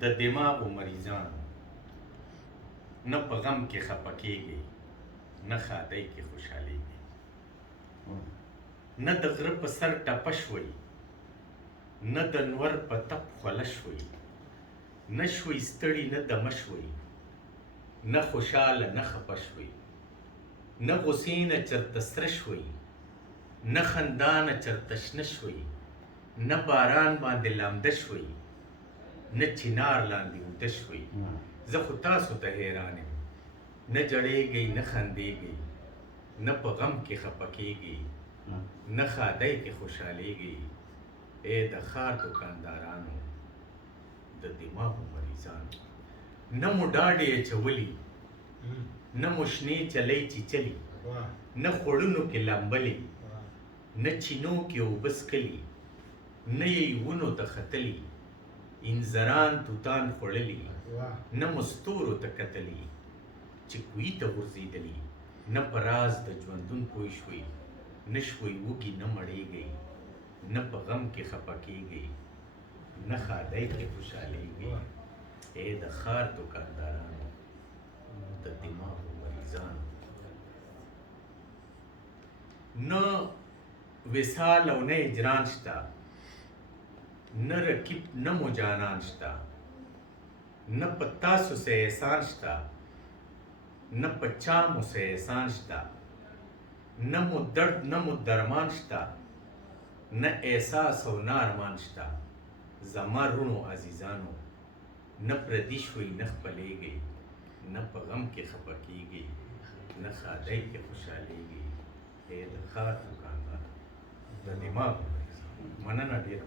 د دماغو مریضانو نه په غم کې خفه کېږي نه ښادۍ کې خوشحالېږي نه د غره په سر ټپه شوئ نه د نور په تپ خوله شوئ نه شوئ ستړي نه دمه شوئ نه خوشحاله نه خفه شوئ نه غوسې نه چرته سره شوئ نه خندا نه چرته شنه شوئ نه باران باندې لامده شوئ نه چنار لاندې اوده شوئ زه خو تاسو ته حیران یم نه جړېږئ نه خندېږئ نه په غم کې خفه کېږئ نه ښادۍ کې خوشحالېږئ ای د ښار دوکاندارانو د دماغو مریضانو نه مو ډاډې اچولي نه مو شنې چلۍ چیچلي نه خوړونو کې لمبلې نه چینو کې اوبه څښلي نه یې ونو ته ختلي انځران توتان خوړلي نه مو ستورو ته کتلي چې کوهي ته غورځېدلي نه په راز د ژوندون پوه شوئ نه شوئ وږي نه مړېږئ نه په غم کې خفه کېږئ نه ښادۍ کې خوشحالېږئ ای د ښار دوکاندارانو د دماغو مریضانو نه وصال او نه هجران شته نه رقیب نه مو جانان شته نه په تاسو سه احسان شته نه په چا مو سه احسان شته نه مو درد نه مو درمان شته نه احساس او نه ارمان شته زما رونو عزیزانو نه پردي شوئ نه خپلېږئ نه په غم کې خفه کېږئ نه ښادۍ کې خوشحالېږئ ای د ښار دوکاندار د دماغ مننه ډېره